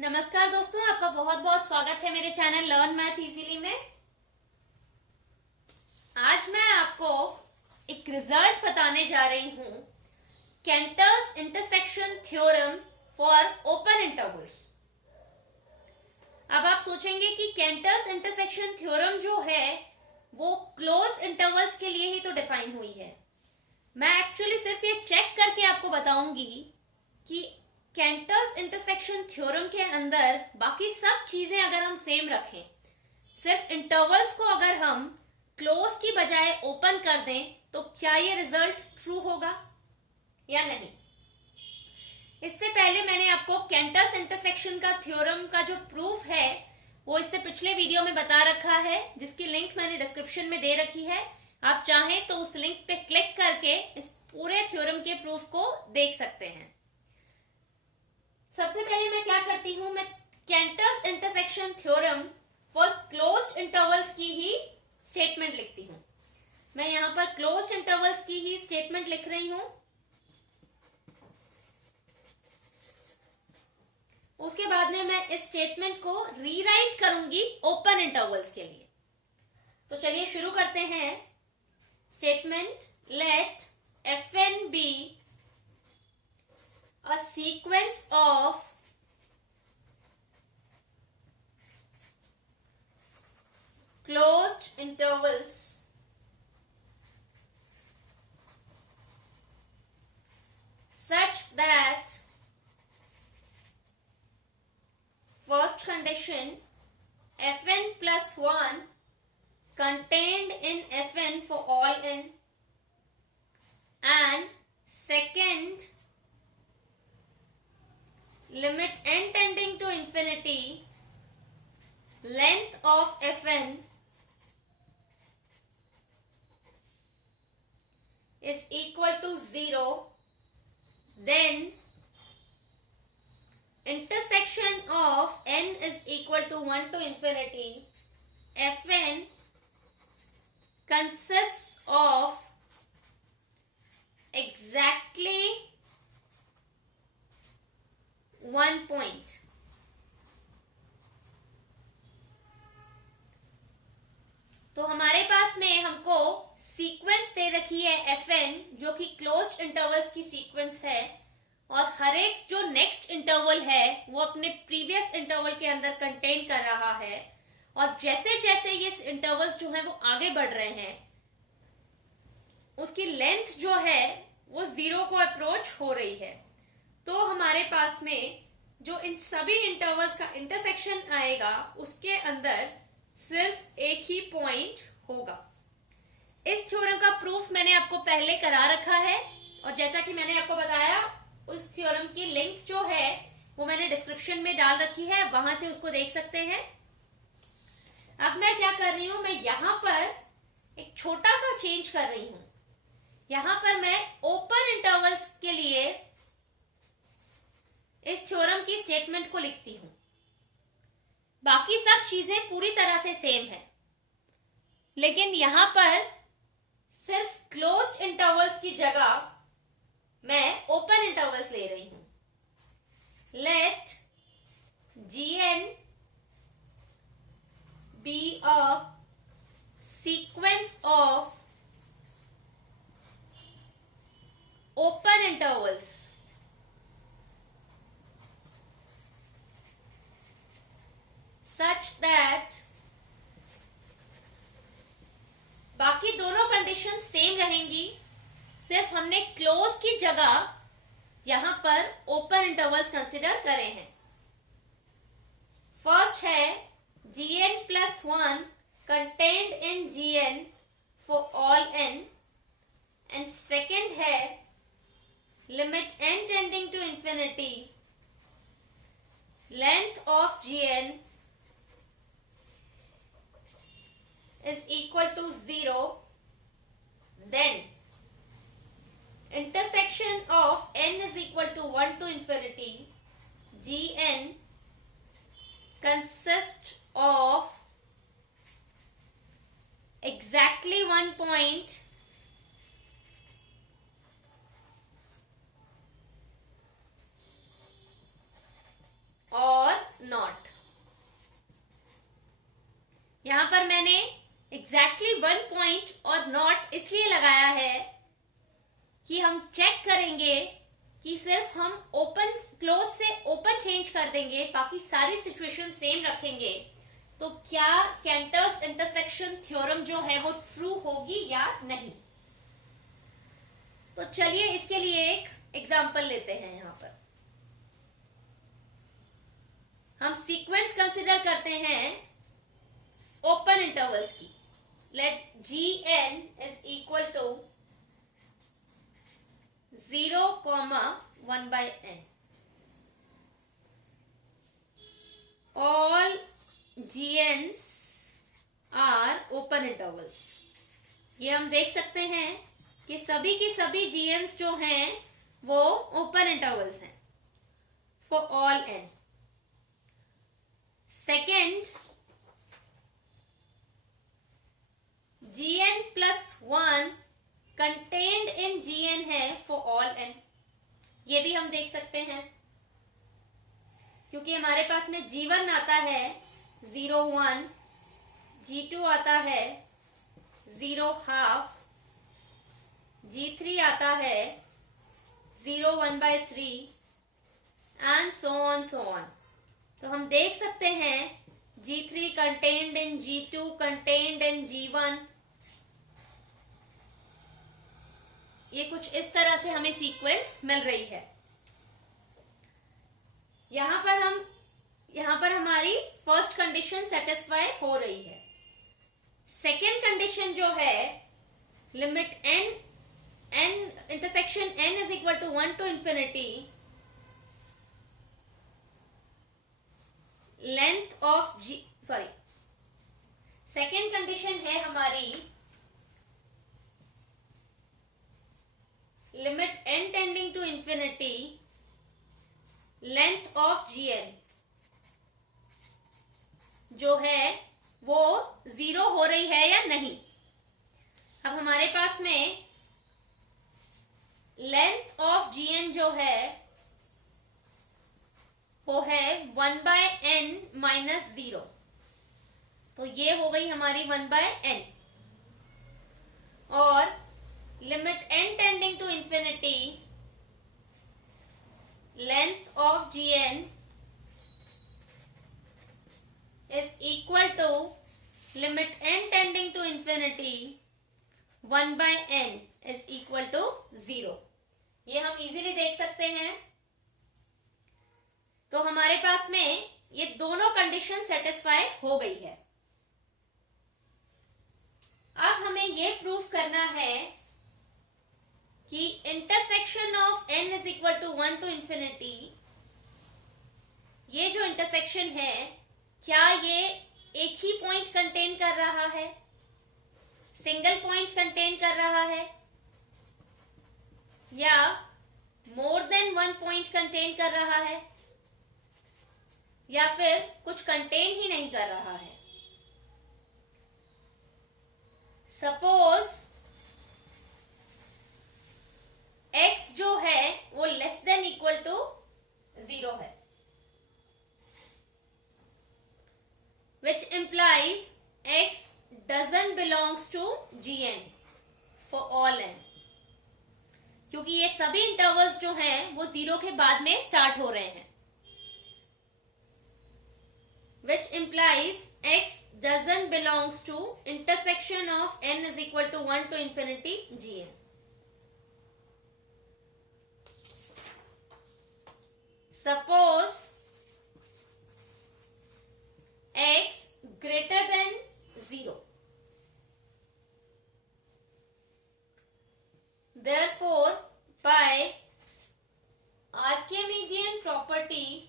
नमस्कार दोस्तों, आपका बहुत बहुत स्वागत है मेरे चैनल लर्न मैथ इजीली में। आज मैं आपको एक रिजल्ट बताने जा रही हूं, Cantor's intersection theorem for open intervals. अब आप सोचेंगे कि कैंटर्स इंटरसेक्शन थ्योरम जो है वो क्लोज इंटरवल्स के लिए ही तो डिफाइन हुई है। मैं एक्चुअली सिर्फ ये चेक करके आपको बताऊंगी कि कैंटर्स इंटरसेक्शन थ्योरम के अंदर बाकी सब चीजें अगर हम सेम रखें, सिर्फ इंटरवल्स को अगर हम क्लोज की बजाय ओपन कर दें तो क्या ये रिजल्ट ट्रू होगा या नहीं। इससे पहले मैंने आपको कैंटर्स इंटरसेक्शन का थ्योरम का जो प्रूफ है वो इससे पिछले वीडियो में बता रखा है, जिसकी लिंक मैंने डिस्क्रिप्शन में दे रखी है। आप चाहें तो उस लिंक पे क्लिक करके इस पूरे थ्योरम के प्रूफ को देख सकते हैं। सबसे पहले मैं क्या करती हूं, मैं Cantor's intersection theorem for closed intervals की ही स्टेटमेंट लिखती हूं। मैं यहां पर क्लोज्ड इंटरवल्स की ही स्टेटमेंट लिख रही हूं। उसके बाद में मैं इस स्टेटमेंट को रीराइट करूंगी ओपन इंटरवल्स के लिए। तो चलिए शुरू करते हैं। Statement, let fn be a sequence of closed intervals such that first condition fn plus 1 contained in fn for all n, and second limit n tending to infinity, length of fn is equal to 0, then intersection of n is equal to 1 to infinity, fn consists of exactly 1 point. तो हमारे पास में हमको sequence दे रखी है fn, जो कि closed intervals की sequence है, और हर एक जो नेक्स्ट इंटरवल है वो अपने प्रीवियस इंटरवल के अंदर कंटेन कर रहा है, और जैसे जैसे ये इंटरवल्स जो है वो आगे बढ़ रहे हैं उसकी लेंथ जो है वो 0 को अप्रोच हो रही है। तो हमारे पास में जो इन सभी इंटरवल्स का इंटरसेक्शन आएगा उसके अंदर सिर्फ एक ही पॉइंट होगा। इस थ्योरम का प्रूफ मैंने आपको पहले करा रखा है, और जैसा कि मैंने आपको बताया उस थ्योरम की लिंक जो है वो मैंने डिस्क्रिप्शन में डाल रखी है, वहां से उसको देख सकते हैं। अब मैं क्या कर रही हूं, मैं यहां पर एक छोटा सा चेंज कर रही हूं। यहां पर मैं ओपन इंटरवल्स के लिए इस थ्योरम की स्टेटमेंट को लिखती हूं। बाकी सब चीजें पूरी तरह से सेम है, लेकिन यहां पर सिर्फ क्लोज्ड इंटरवल्स की जगह मैं ओपन इंटरवल्स ले रही हूं। Let gn be a sequence of open intervals such that बाकी दोनों कंडीशन सेम रहेंगी, सिर्फ हमने क्लोज की जगह यहां पर ओपन इंटरवल्स कंसिडर करे हैं। फर्स्ट है gn plus 1 contained in gn for all n, and second है limit n tending to infinity, length of gn is equal to 0, then intersection of n is equal to 1 to infinity, gn consists of exactly 1 point और exactly 1 point और not इसलिए लगाया है कि हम check करेंगे कि सिर्फ हम ओपन क्लोज से ओपन चेंज कर देंगे, बाकी सारी सिचुएशन सेम रखेंगे, तो क्या कैंटर्स इंटरसेक्शन थ्योरम जो है वो ट्रू होगी या नहीं। तो चलिए इसके लिए एक एग्जांपल लेते हैं। यहां पर हम सीक्वेंस कंसिडर करते हैं ओपन इंटरवल्स की। Let Gn is equal to 0, 1/n। All Gn's are open intervals. ये हम देख सकते हैं कि सभी की सभी Gn's जो हैं वो ओपन इंटरवल्स हैं for all n। Second, Gn plus 1 contained in Gn है फॉर ऑल n। ये भी हम देख सकते हैं क्योंकि हमारे पास में G1 आता है 0, 1, G2 आता है 0, ½ G3 आता है 0, 1/3 एंड सो ऑन। तो हम देख सकते हैं G3 contained in G2 contained in G1। ये कुछ इस तरह से हमें सीक्वेंस मिल रही है। यहां पर हमारी फर्स्ट कंडीशन सेटिस्फाई हो रही है। सेकेंड कंडीशन जो है limit n intersection n is equal to 1 to infinity length of second condition है हमारी limit n tending to infinity length of Gn जो है वो 0 हो रही है या नहीं। अब हमारे पास में लेंथ ऑफ Gn जो है वो है 1/n - 0। तो ये हो गई हमारी 1/n। और limit n tending to infinity length of Gn is equal to limit n tending to infinity 1/n is equal to 0। ये हम इजीली देख सकते हैं। तो हमारे पास में ये दोनों कंडीशन सेटिस्फाई हो गई है। अब हमें ये प्रूव करना है कि intersection of n is equal to 1 to infinity, ये जो इंटरसेक्शन है क्या ये एक ही पॉइंट कंटेन कर रहा है, सिंगल पॉइंट कंटेन कर रहा है, या मोर देन 1 पॉइंट कंटेन कर रहा है, या फिर कुछ कंटेन ही नहीं कर रहा है। सपोज x जो है वो लेस देन इक्वल टू 0 है, which implies x doesn't belongs to Gn for all n, क्योंकि ये सभी इंटरवल्स जो हैं वो 0 के बाद में स्टार्ट हो रहे हैं। which implies x doesn't belongs to intersection of n is equal to 1 to infinity Gn। Suppose x greater than 0, therefore by Archimedean property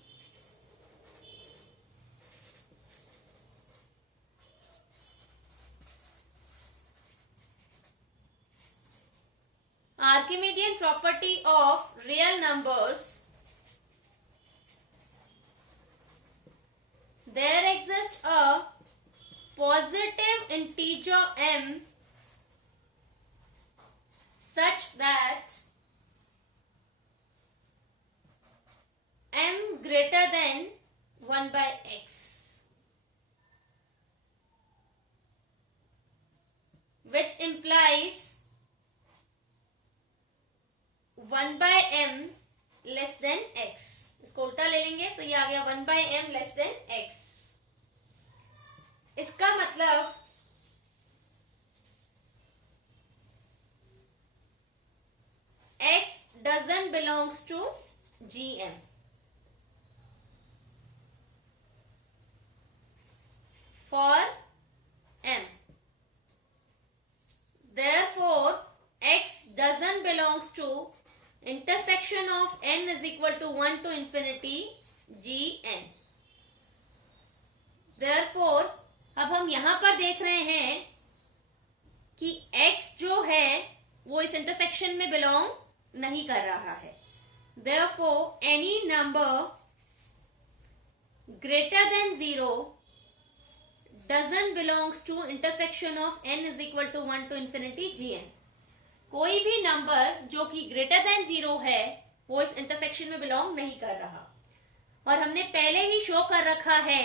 of real numbers, there exists a positive integer m such that m greater than 1/x। 1/m less than x। इसको उल्टा ले लेंगे तो ये आ गया 1/m less than x। इसका मतलब x doesn't belongs to gm। for m, therefore x doesn't belongs to intersection of n is equal to 1 to infinity gn। therefore अब हम यहां पर देख रहे हैं कि x जो है वो इस इंटरसेक्शन में बिलोंग नहीं कर रहा है। therefore any number greater than 0 doesn't belongs to intersection of n is equal to 1 to infinity gn। कोई भी नंबर जो कि ग्रेटर देन 0 है वो इस इंटरसेक्शन में बिलोंग नहीं कर रहा। और हमने पहले ही शो कर रखा है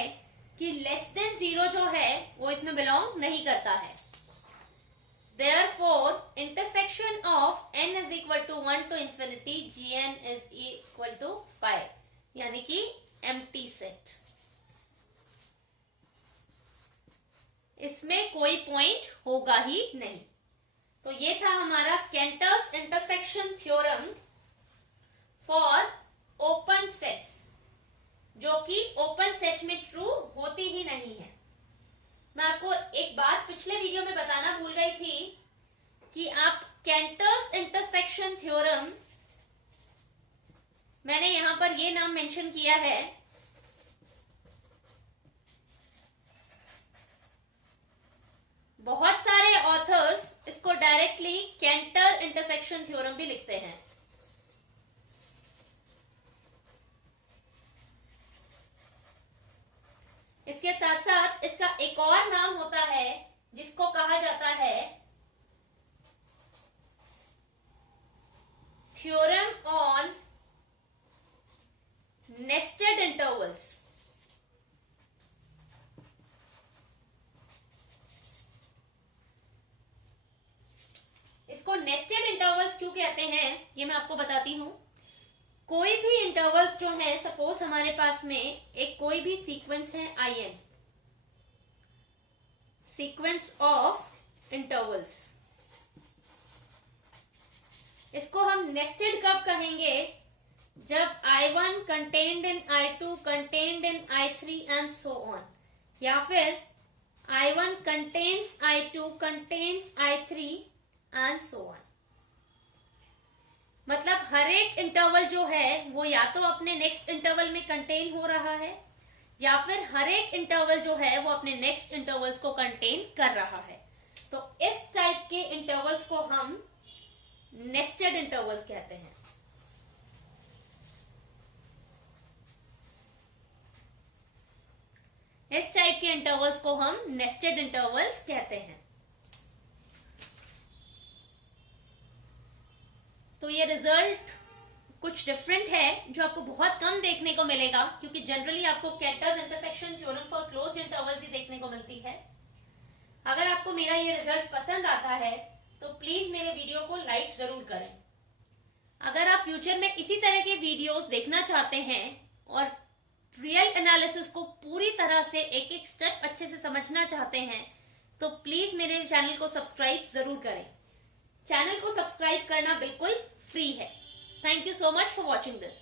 कि लेस देन 0 जो है वो इसमें बिलोंग नहीं करता है। therefore intersection of n is equal to 1 to infinity gn is equal to 5, यानी कि empty set। इसमें कोई पॉइंट होगा ही नहीं। तो ये था हमारा Cantor's intersection theorem for open sets, जो कि ओपन सेट में ट्रू होती ही नहीं है। मैं आपको एक बात पिछले वीडियो में बताना भूल गई थी कि आप कैंटर्स इंटरसेक्शन थ्योरम, मैंने यहां पर ये नाम मेंशन किया है, बहुत सारे ऑथर्स इसको डायरेक्टली कैंटर इंटरसेक्शन थ्योरम भी लिखते हैं। इसके साथ साथ इसका एक और नाम होता है जिसको कहा जाता है थ्योरम ऑन नेस्टेड इंटरवल्स। इसको नेस्टेड इंटरवल्स क्यों कहते हैं ये मैं आपको बताती हूं। कोई भी इंटरवल्स जो है, सपोज हमारे पास में एक कोई भी सीक्वेंस है in, सीक्वेंस ऑफ इंटरवल्स, इसको हम नेस्टेड कब कहेंगे? जब I1 contained in I2 contained in I3 and so on, या फिर I1 contains I2 contains I3 and so on. मतलब हर एक इंटरवल जो है वो या तो अपने नेक्स्ट इंटरवल में कंटेन हो रहा है, या फिर हर एक इंटरवल जो है वो अपने नेक्स्ट इंटरवल्स को कंटेन कर रहा है। तो इस टाइप के इंटरवल्स को हम नेस्टेड इंटरवल्स कहते हैं। इस टाइप के इंटरवल्स को हम नेस्टेड इंटरवल्स कहते हैं। तो ये रिजल्ट कुछ डिफरेंट है जो आपको बहुत कम देखने को मिलेगा, क्योंकि जनरली आपको Cantor's intersection theorem for closed intervals ही देखने को मिलती है। अगर आपको मेरा ये रिजल्ट पसंद आता है तो प्लीज मेरे वीडियो को लाइक जरूर करें। अगर आप फ्यूचर में इसी तरह के वीडियोस देखना चाहते हैं और रियल एनालिसिस को पूरी तरह से एक एक स्टेप अच्छे से समझना चाहते हैं तो प्लीज मेरे चैनल को सब्सक्राइब जरूर करें। चैनल को सब्सक्राइब करना बिल्कुल फ्री है। Thank you so much for watching this.